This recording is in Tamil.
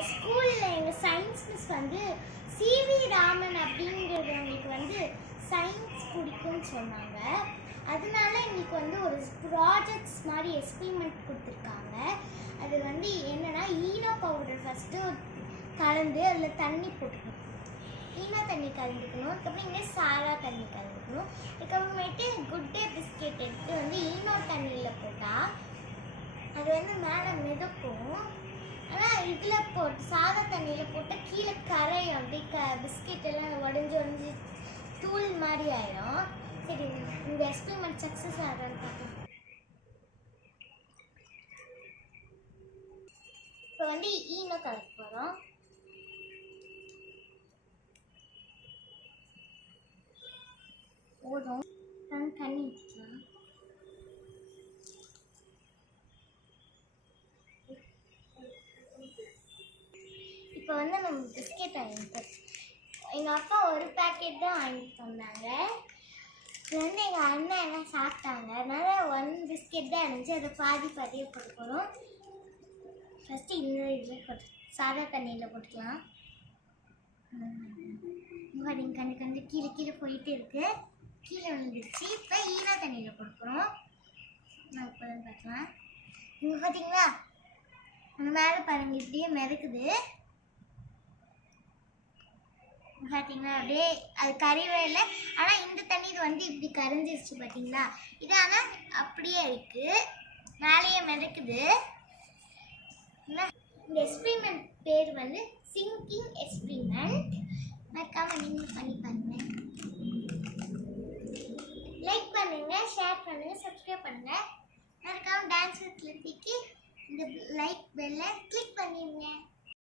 எங்கள் ஸ்கூலில் எங்கள் சயின்ஸ் மிஸ் வந்து சிவி ராமன் அப்படிங்கிறவங்களுக்கு வந்து சயின்ஸ் பிடிக்கும்னு சொன்னாங்க. அதனால எங்களுக்கு வந்து ஒரு ப்ராஜெக்ட்ஸ் மாதிரி எக்ஸ்பெரிமெண்ட் கொடுத்துருக்காங்க. அது வந்து என்னென்னா ஈனோ பவுடர் ஃபஸ்ட்டு கலந்து அதில் தண்ணி போட்டுக்கணும். ஈனோ தண்ணி கலந்துக்கணும். அதுக்கப்புறம் இங்கே சாரா தண்ணி கலந்துக்கணும். அதுக்கப்புறமேட்டு குட் டே பிஸ்கெட் எடுத்து வந்து ஈனோ தண்ணியில் போட்டால் அது வந்து மேலே மிதக்கும். ஆனால் இதில் போட்டு சாதா தண்ணியில் போட்டால் கீழே கரையும். அப்படியே பிஸ்கெட் எல்லாம் உடஞ்சி தூள் மாதிரி ஆயிடும். சரி, இந்த எக்ஸ்பெரிமெண்ட் சக்ஸஸ் ஆகுதான்னு பார்க்கலாம். இப்போ வந்து ஈனோ கலக்க போகிறோம். ஓடும் தண்ணி ஊற்றிக்கலாம். இப்போ வந்து நம்ம பிஸ்கெட் வாங்கிட்டு எங்கள் அப்பா ஒரு பேக்கெட் தான் வாங்கிட்டு வந்தாங்க. இது வந்து எங்கள் அண்ணன் எல்லாம் சாப்பிட்டாங்க. அதனால் 1 பிஸ்கெட் தான் இருந்துச்சு. அதை பாதியாக போட்டு போகிறோம். ஃபஸ்ட்டு இந்த இதில் போட்டு சாதா தண்ணியில் போட்டுக்கலாம். இங்கே கண்டு கீழே போயிட்டு இருக்கு. கீழே விழுந்துருச்சு. இப்போ ஈனா தண்ணியில் போட்டுக்கிறோம். நான் இப்போ பார்க்கலாம். இங்கே பார்த்தீங்களா, அங்கே மேலே பாருங்கள் இப்படியே மிதக்குது. பார்த்தீங்களா, அப்படியே அது கரையவே இல்லை. ஆனால் இந்த தண்ணி இது வந்து இப்படி கரைஞ்சிருச்சு பார்த்தீங்களா. இது ஆனால் அப்படியே இருக்குது, மேலேயே மிதக்குது. இந்த எக்ஸ்பெரிமெண்ட் பேர் வந்து சிங்கிங் எக்ஸ்பெரிமெண்ட். மறக்காம நீங்கள் பண்ணி பாருங்க. லைக் பண்ணுங்க, ஷேர் பண்ணுங்க, சப்ஸ்கிரைப் பண்ணுங்க. மறக்காம டான்ஸ் வித் லித்திக்கு இந்த லைக் பெல்லை கிளிக் பண்ணிடுங்க.